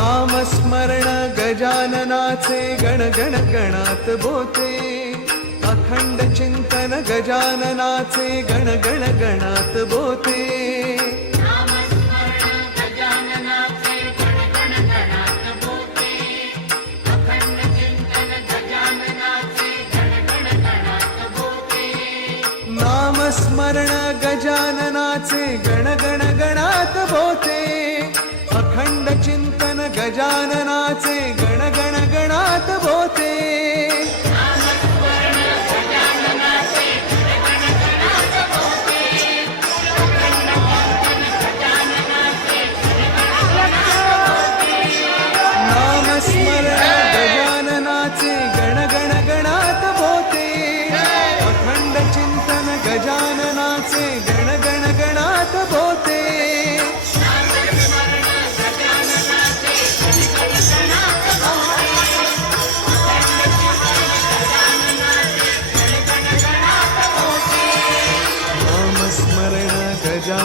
नामस्मरण गजाननाचे गण गण गणात बोते. अखंड चिंतन गजाननाचे गण गण गणात बोते. नामस्मरण गजाननाचे गण गण गणात बोते. जाने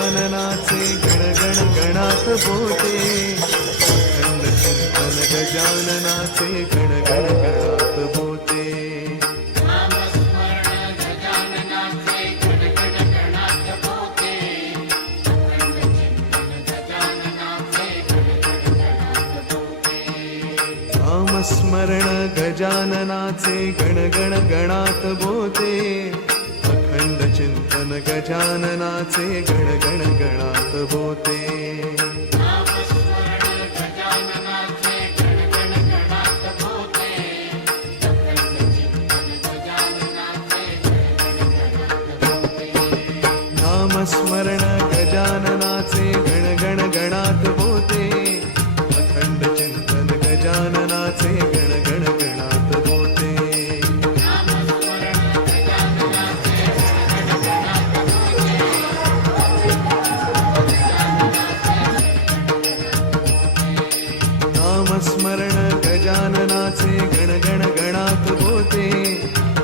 गजाननाचे गण गण गणात बोते अखंड चिंतन गजाननाचे गण गण गणात बोते नामस्मरण गजाननाचे गण गण गणात बोते अखंड चिंतन गजाननाचे गण गण गणात होते. नामस्मरण गजानन स्मरण गजाननाचे गण गण गणात होते.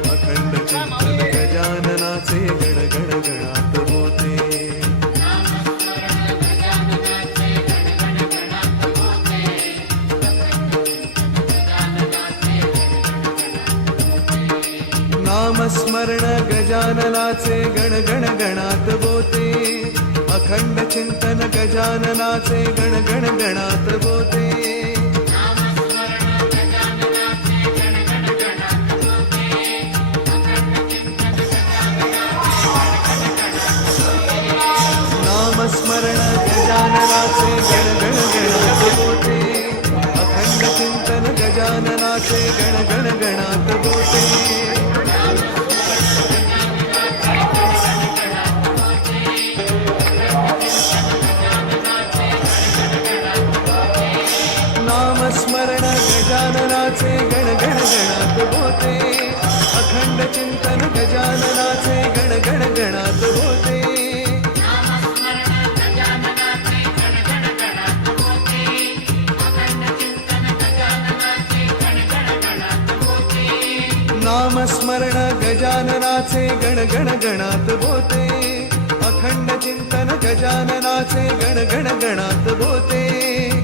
अखंड चिंतन गजाननाचे गण गण गणात होते. नामस्मरण गजाननाचे गण गण गणात होते. अखंड चिंतन गजाननाचे गण गण गणात होते. गण गण गणात बोते अखंड चिंतन गजाननाचे गण गण गणात बोते नामस्मरण गजाननाचे गण गण गणात बोते अखंड चिंतन गजाननाचे नामस्मरण गजाननाचे गण गण गणात भोते अखंड चिंतन गजाननाचे गण गण गणात बोते.